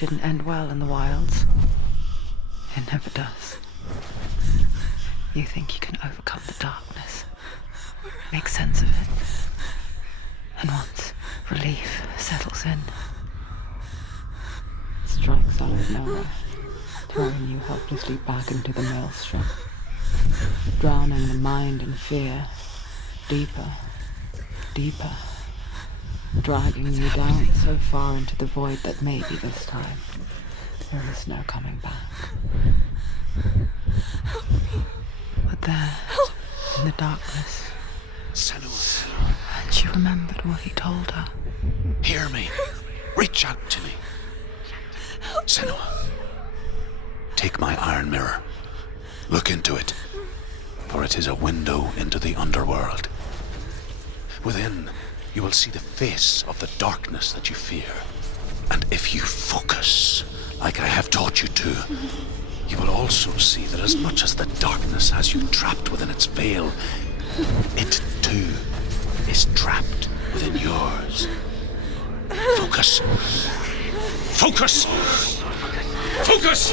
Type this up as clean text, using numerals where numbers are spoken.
didn't end well in the wilds. It never does. You think you can overcome the darkness, make sense of it, and once relief settles in, it strikes out of nowhere, throwing you helplessly back into the maelstrom, drowning the mind in fear, deeper, deeper, dragging you down so far into the void that maybe this time there is no coming back. But there, in the darkness, Senua, and she remembered what he told her. hear me. Reach out to me. Senua, take my iron mirror. Look into it, for it is a window into the underworld. Within, you will see the face of the darkness that you fear. And if you focus, like I have taught you to, you will also see that as much as the darkness has you trapped within its veil, it too is trapped within yours. Focus. Focus! Focus!